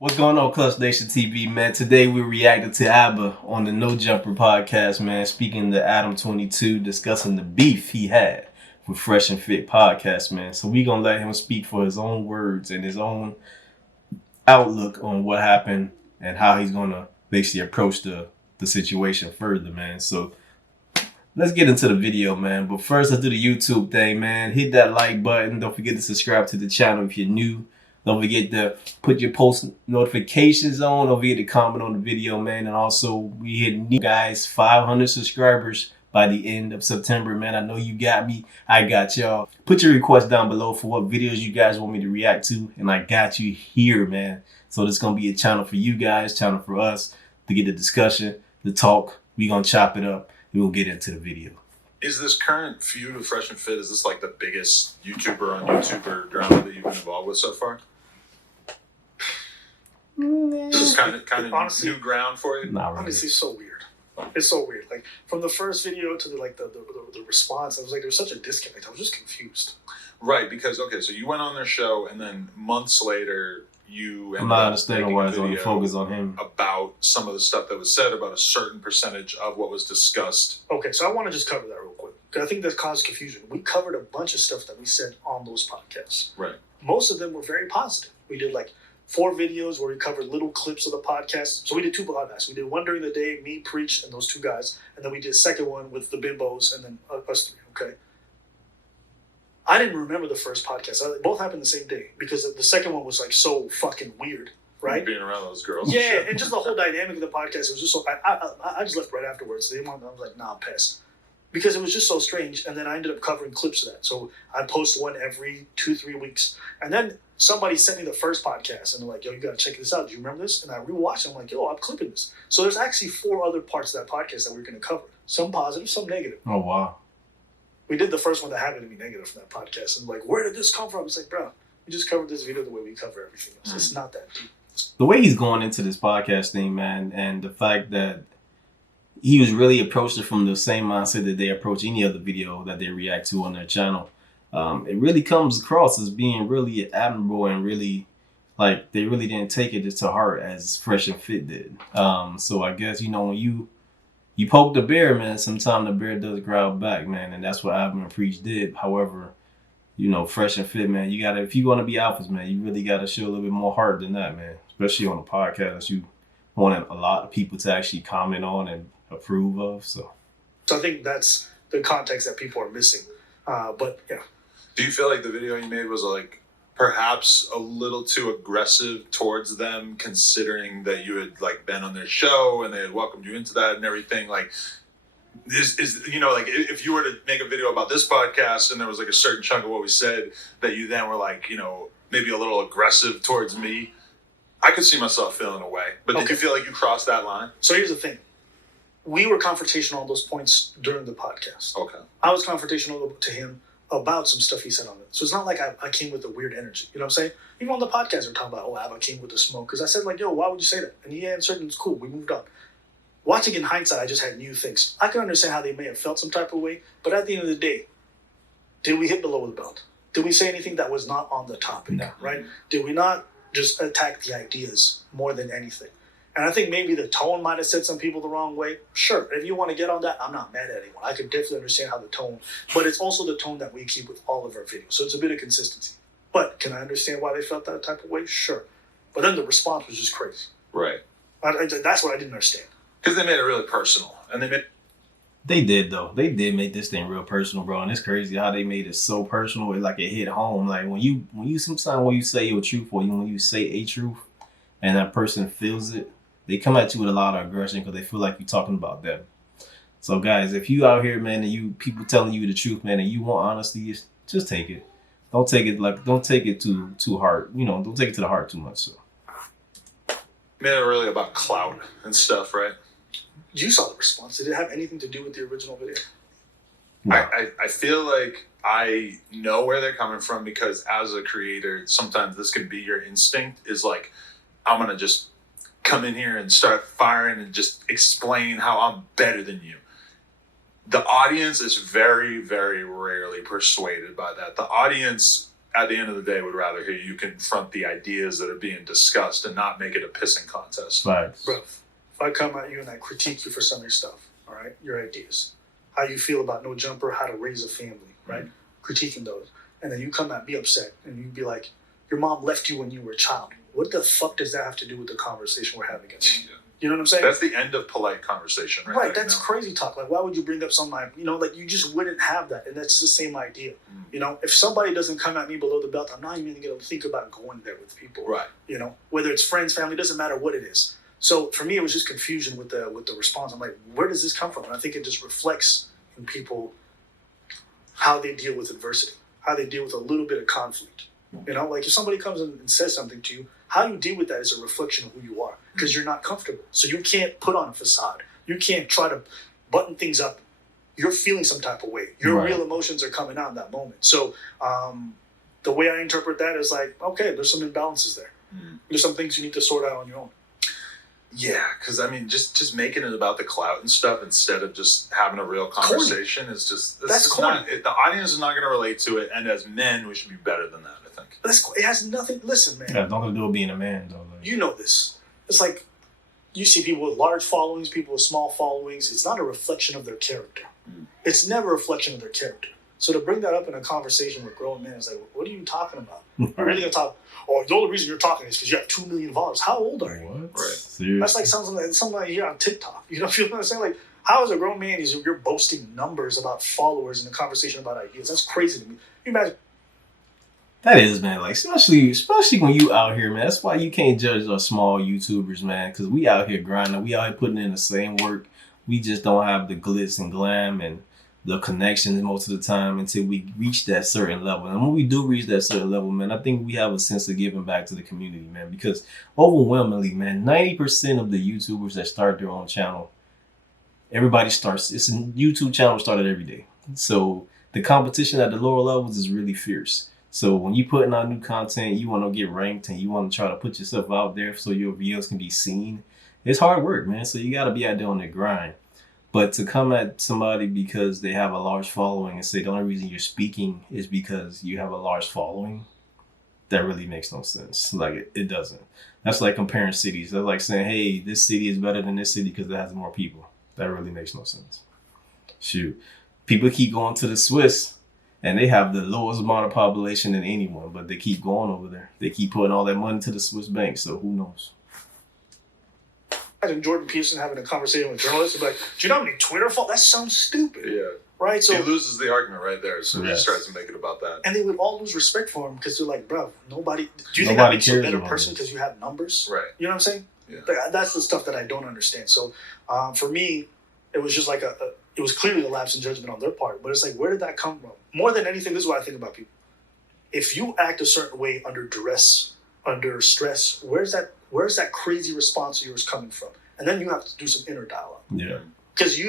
What's going on, Clutch Nation TV, man? Today we're reacting to ABBA on the No Jumper podcast, man. Speaking to Adam 22, discussing the beef he had with Freshandfit podcast, man. So we gonna let him speak for his own words and his own outlook on what happened and how he's gonna basically approach the situation further, man. So let's get into the video, man. But first, let's do the YouTube thing, man. Hit that like button. Don't forget to subscribe to the channel if you're new. Don't forget to put your post notifications on. Don't forget to comment on the video, man. And also, we hit new guys, 500 subscribers by the end of September, man. I know you got me. I got y'all. Put your requests down below for what videos you guys want me to react to. And I got you here, man. So this is going to be a channel for you guys, channel for us to get the discussion, the talk. We're going to chop it up. We'll get into the video. Is this current feud with Fresh and Fit, is this like the biggest YouTuber on YouTuber drama that you've been involved with so far? This is kind of honestly, new ground for you? Not really. Honestly, it's so weird. It's so weird. Like, from the first video to the response, I was like, there's such a disconnect. I was just confused. Right, because, okay, so you went on their show, and then months later, you I'm not understanding why it's on the focus on him. About some of the stuff that was said about a certain percentage of what was discussed. Okay, so I want to just cover that real quick, because I think that caused confusion. We covered a bunch of stuff that we said on those podcasts. Right. Most of them were very positive. We did like 4 videos where we covered little clips of the podcast. So we did 2 podcasts. We did one during the day, me, Preach, and those 2 guys. And then we did a second one with the Bimbos and then us 3, okay? I didn't remember the first podcast. Both happened the same day because the second one was like so fucking weird, right? Being around those girls. Yeah, and just the whole dynamic of the podcast, it was just so... I just left right afterwards. I was like, nah, I'm pissed. Because it was just so strange. And then I ended up covering clips of that. So I post one every 2-3 weeks. And then somebody sent me the first podcast and they're like, yo, you got to check this out. Do you remember this? And I rewatched it. I'm like, yo, I'm clipping this. So there's actually 4 other parts of that podcast that we're going to cover. Some positive, some negative. Oh, wow. We did the first one that happened to be negative from that podcast. And like, where did this come from? It's like, bro, we just covered this video the way we cover everything else. It's not that deep. The way he's going into this podcast thing, man, and the fact that he was really approached it from the same mindset that they approach any other video that they react to on their channel. It really comes across as being really admirable and really, like, they really didn't take it to heart as Fresh and Fit did. So I guess, you know, when you poke the bear, man, sometimes the bear does growl back, man, and that's what Adam and Preach did. However, you know, Fresh and Fit, man, you gotta, if you want to be alphas, man, you really gotta show a little bit more heart than that, man. Especially on a podcast you wanted a lot of people to actually comment on and approve of. So I think that's the context that people are missing. But yeah. Do you feel like the video you made was like perhaps a little too aggressive towards them, considering that you had like been on their show and they had welcomed you into that and everything? Like, is you know, like if you were to make a video about this podcast and there was like a certain chunk of what we said that you then were like, you know, maybe a little aggressive towards me, I could see myself feeling away. But did you feel like you crossed that line? So here's the thing. We were confrontational on those points during the podcast. Okay. I was confrontational to him about some stuff he said on it. So it's not like I came with a weird energy. You know what I'm saying? Even on the podcast, we're talking about, oh, Abba came with the smoke. Because I said, like, yo, why would you say that? And he answered, and it's cool. We moved on. Watching in hindsight, I just had new things. I can understand how they may have felt some type of way. But at the end of the day, did we hit below the belt? Did we say anything that was not on the topic? No. Right? Did we not just attack the ideas more than anything? And I think maybe the tone might have set some people the wrong way. Sure, if you want to get on that, I'm not mad at anyone. I can definitely understand how the tone, but it's also the tone that we keep with all of our videos. So it's a bit of consistency. But can I understand why they felt that type of way? Sure. But then the response was just crazy. Right. That's what I didn't understand. Because they made it really personal. And they did, though. They did make this thing real personal, bro. And it's crazy how they made it so personal. It like it hit home. Like when you sometimes when you say your truth or when you say a truth and that person feels it, they come at you with a lot of aggression because they feel like you're talking about them. So, guys, if you out here, man, and you people telling you the truth, man, and you want honesty, just take it. Don't take it too hard. You know, don't take it to the heart too much. So, made it really about clout and stuff, right? You saw the response. Did it have anything to do with the original video? no. I feel like I know where they're coming from because as a creator, sometimes this can be your instinct is like, I'm going to just come in here and start firing and just explain how I'm better than you. The audience is very, very rarely persuaded by that. The audience at the end of the day, would rather hear you confront the ideas that are being discussed and not make it a pissing contest. Right. Bro, if I come at you and I critique you for some of your stuff, all right, your ideas, how you feel about No Jumper, how to raise a family, right, critiquing those, and then you come at me upset and you be like, your mom left you when you were a child. What the fuck does that have to do with the conversation we're having? You know what I'm saying? That's the end of polite conversation, right? Right, that's crazy talk. Like, why would you bring up something like, like you just wouldn't have that. And that's the same idea. If somebody doesn't come at me below the belt, I'm not even going to think about going there with people. Right. Whether it's friends, family, doesn't matter what it is. So for me, it was just confusion with the response. I'm like, where does this come from? And I think it just reflects in people how they deal with adversity, how they deal with a little bit of conflict. Like if somebody comes in and says something to you, how you deal with that is a reflection of who you are, because you're not comfortable. So you can't put on a facade. You can't try to button things up. You're feeling some type of way. Your real emotions are coming out in that moment. So the way I interpret that is like, okay, there's some imbalances there. There's some things you need to sort out on your own. Yeah, because I mean, just making it about the clout and stuff instead of just having a real conversation is just not. The audience is not going to relate to it, and as men, we should be better than that. I think it has nothing. Listen, man. Yeah, don't do with being a man, though. You know this. It's like you see people with large followings, people with small followings. It's not a reflection of their character. It's never a reflection of their character. So to bring that up in a conversation with grown men is like, what are you talking about? I'm really gonna talk. Oh, the only reason you're talking is because you have 2 million followers. How old are you? What? Right. Seriously? That's like something like here on TikTok. You feel what I'm saying? Like, how is a grown man you're boasting numbers about followers in a conversation about ideas? That's crazy to me. You imagine. That is, man. Like, especially when you out here, man. That's why you can't judge us small YouTubers, man. Because we out here grinding. We out here putting in the same work. We just don't have the glitz and glam and the connections most of the time until we reach that certain level. And when we do reach that certain level, man, I think we have a sense of giving back to the community, man. Because overwhelmingly, man, 90% of the YouTubers that start their own channel, everybody starts. It's a YouTube channel started every day. So the competition at the lower levels is really fierce. So when you putting out new content, you want to get ranked and you want to try to put yourself out there so your videos can be seen. It's hard work, man. So you got to be out there on the grind. But to come at somebody because they have a large following and say the only reason you're speaking is because you have a large following, that really makes no sense. Like, it doesn't. That's like comparing cities. That's like saying, hey, this city is better than this city because it has more people. That really makes no sense. Shoot. People keep going to the Swiss and they have the lowest amount of population than anyone, but they keep going over there. They keep putting all that money to the Swiss bank, so who knows? Imagine Jordan Peterson having a conversation with journalists and be like, do you know how many Twitter followers? That sounds stupid. Yeah. Right? So he loses the argument right there, so he starts to make it about that. And they would all lose respect for him because they're like, bro, nobody. Do you think that makes you a better person because you have numbers? Right. You know what I'm saying? Yeah. That's the stuff that I don't understand. So for me, it was just like it was clearly a lapse in judgment on their part. But it's like, where did that come from? More than anything, this is what I think about people. If you act a certain way under duress, under stress, where's that crazy response of yours coming from? And then you have to do some inner dialogue. Yeah. Because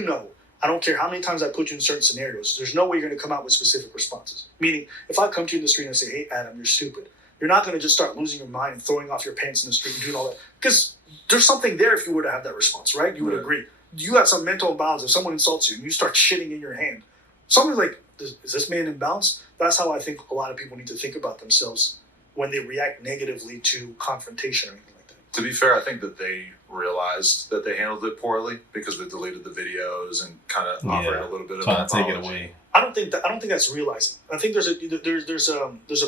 I don't care how many times I put you in certain scenarios, there's no way you're going to come out with specific responses. Meaning, if I come to you in the street and say, hey, Adam, you're stupid, you're not going to just start losing your mind and throwing off your pants in the street and doing all that. Because there's something there if you were to have that response, right? You would agree. You got some mental imbalance. If someone insults you and you start shitting in your hand, someone's like, is this man imbalanced? That's how I think a lot of people need to think about themselves when they react negatively to confrontation or anything like that. To be fair, I think that they realized that they handled it poorly because they deleted the videos and kind of offered a little bit of trying to take it away. I don't think that's realizing. I think there's a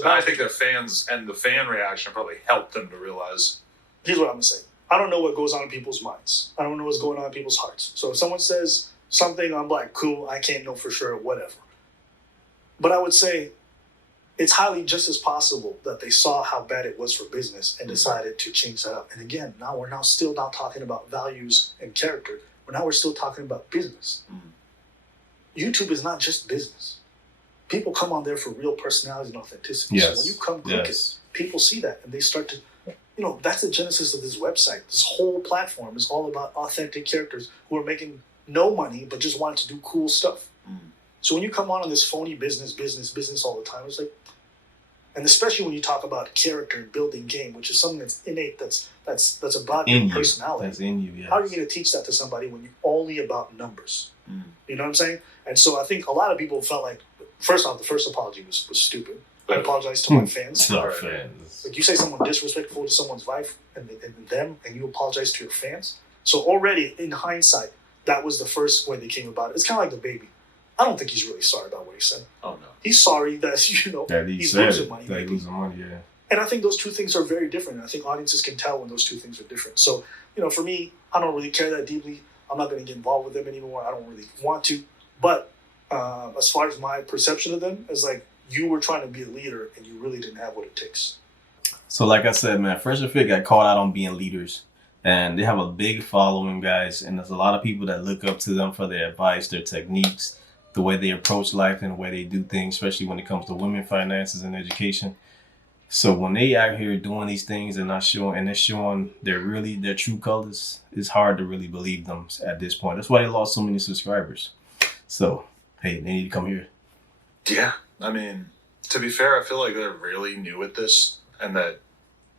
I think their fans and the fan reaction probably helped them to realize. Here's what I'm gonna say. I don't know what goes on in people's minds. I don't know what's going on in people's hearts. So if someone says something, I'm like, cool, I can't know for sure, whatever. But I would say it's highly just as possible that they saw how bad it was for business and decided to change that up. And again, now we're still not talking about values and character. We're still talking about business. YouTube is not just business. People come on there for real personality and authenticity. Yes. So when you come click it, people see that and they start to, that's the genesis of this website. This whole platform is all about authentic characters who are making no money but just want to do cool stuff. So when you come on this phony business all the time, it's like, and especially when you talk about character and building game, which is something that's innate, that's about your personality. That's in you, yeah. How are you going to teach that to somebody when you're only about numbers? You know what I'm saying? And so I think a lot of people felt like, first off, the first apology was stupid. I apologize to my fans. To our fans. Like you say someone disrespectful to someone's wife and them, and you apologize to your fans. So already in hindsight, that was the first way they came about it. It's kind of like the baby. I don't think he's really sorry about what he said. Oh no, he's sorry that that he's losing money. That he's losing money, yeah. And I think those two things are very different. And I think audiences can tell when those two things are different. So for me, I don't really care that deeply. I'm not going to get involved with them anymore. I don't really want to. But as far as my perception of them, is like you were trying to be a leader and you really didn't have what it takes. So like I said, man, Freshandfit got caught out on being leaders. And they have a big following, guys. And there's a lot of people that look up to them for their advice, their techniques, the way they approach life and the way they do things, especially when it comes to women, finances, and education. So when they out here doing these things and they're showing their true colors, it's hard to really believe them at this point. That's why they lost so many subscribers. So, hey, they need to come here. Yeah. I mean, to be fair, I feel like they're really new at this, and that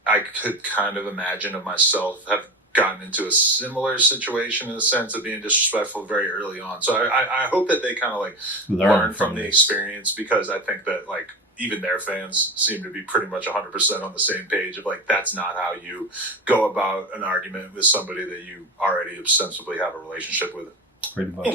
I could kind of imagine of myself have gotten into a similar situation in the sense of being disrespectful very early on. So I hope that they kind of like learn from the experience, because I think that like even their fans seem to be pretty much 100% on the same page of like, that's not how you go about an argument with somebody that you already ostensibly have a relationship with. Pretty much.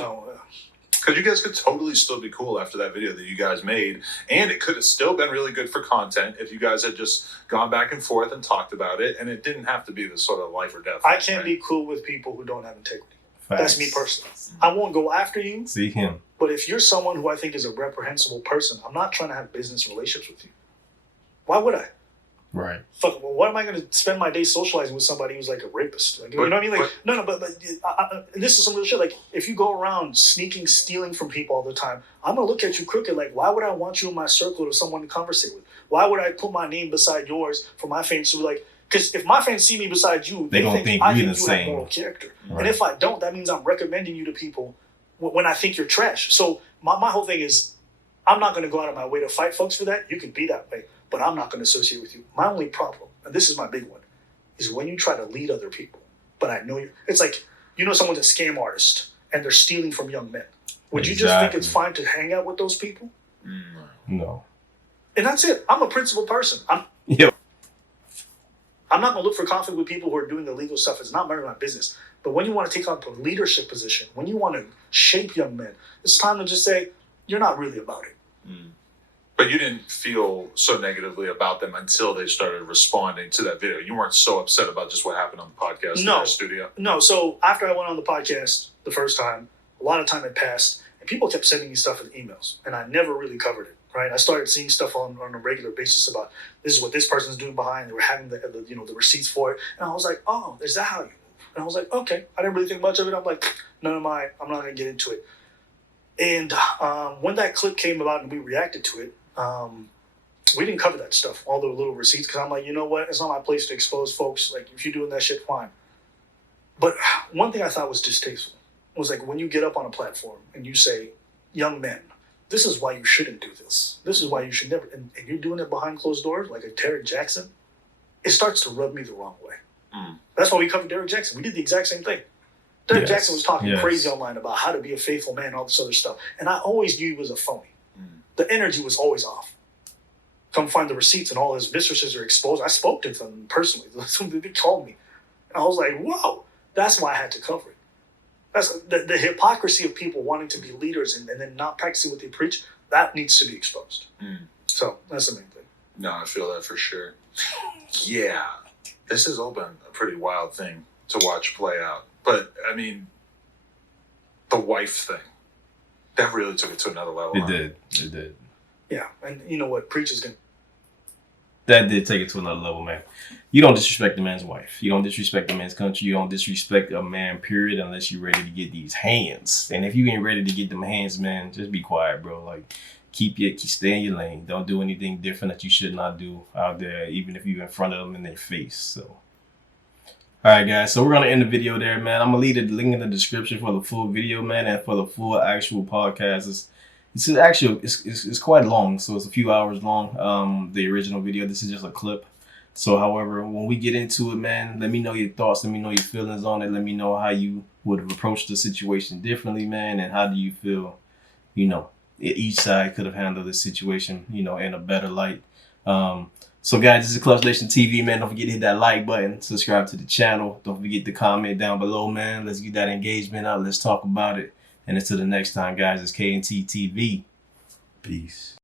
Because you guys could totally still be cool after that video that you guys made, and it could have still been really good for content if you guys had just gone back and forth and talked about it, and it didn't have to be this sort of life or death I can't be cool with people who don't have integrity. Facts. That's me personally. I won't go after you. See him. But if you're someone who I think is a reprehensible person, I'm not trying to have business relationships with you. Why would I? Right. Fuck. Well, why am I going to spend my day socializing with somebody who's like a rapist? Like, you know what I mean? Like, no. But this is some real shit. Like, if you go around stealing from people all the time, I'm gonna look at you crooked. Like, why would I want you in my circle or someone to conversate with? Why would I put my name beside yours for my fans to like? Because if my fans see me beside you, they think I think you have moral character. Right. And if I don't, that means I'm recommending you to people when I think you're trash. So my whole thing is, I'm not going to go out of my way to fight folks for that. You can be that way, but I'm not going to associate with you. My only problem, and this is my big one, is when you try to lead other people. But I know you. It's like, someone's a scam artist and they're stealing from young men. Would you just think it's fine to hang out with those people? No. And that's it. I'm a principled person. I'm not going to look for conflict with people who are doing illegal stuff. It's not none of my business. But when you want to take on a leadership position, when you want to shape young men, it's time to just say, you're not really about it. But you didn't feel so negatively about them until they started responding to that video. You weren't so upset about just what happened on the podcast in their studio. No. So after I went on the podcast the first time, a lot of time had passed, and people kept sending me stuff in emails, and I never really covered it. Right? I started seeing stuff on a regular basis about this is what this person's doing behind. They were having the receipts for it, and I was like, oh, is that how you move? And I was like, okay. I didn't really think much of it. I'm like, I'm not going to get into it. And when that clip came about and we reacted to it, we didn't cover that stuff, all the little receipts, because I'm like, you know what? It's not my place to expose folks. Like, if you're doing that shit, fine. But one thing I thought was distasteful was like when you get up on a platform and you say, young men, this is why you shouldn't do this. This is why you should never. And you're doing it behind closed doors like a Derek Jackson. It starts to rub me the wrong way. That's why we covered Derek Jackson. We did the exact same thing. Derek Jackson was talking crazy online about how to be a faithful man and all this other stuff. And I always knew he was a phony. The energy was always off. Come find the receipts and all his mistresses are exposed. I spoke to them personally. They called me. And I was like, whoa. That's why I had to cover it. That's the hypocrisy of people wanting to be leaders and then not practicing what they preach. That needs to be exposed. So that's the main thing. No, I feel that for sure. Yeah. This has all been a pretty wild thing to watch play out. But, I mean, the wife thing, that really took it to another level. It did. Yeah, and you know what? Preach is going to... That did take it to another level, man. You don't disrespect the man's wife. You don't disrespect the man's country. You don't disrespect a man, period, unless you're ready to get these hands. And if you ain't ready to get them hands, man, just be quiet, bro. Like, stay in your lane. Don't do anything different that you should not do out there, even if you're in front of them in their face. So, all right, guys. So we're gonna end the video there, man. I'm gonna leave the link in the description for the full video, man, and for the full actual podcast. It's quite long, so it's a few hours long. The original video. This is just a clip. So, however, when we get into it, man, let me know your thoughts. Let me know your feelings on it. Let me know how you would have approached the situation differently, man, and how do you feel, each side could have handled this situation, you know, in a better light. So guys, this is Clutch Nation TV, man. Don't forget to hit that like button, subscribe to the channel. Don't forget to comment down below, man. Let's get that engagement out. Let's talk about it. And until the next time, guys, it's KNT TV. Peace.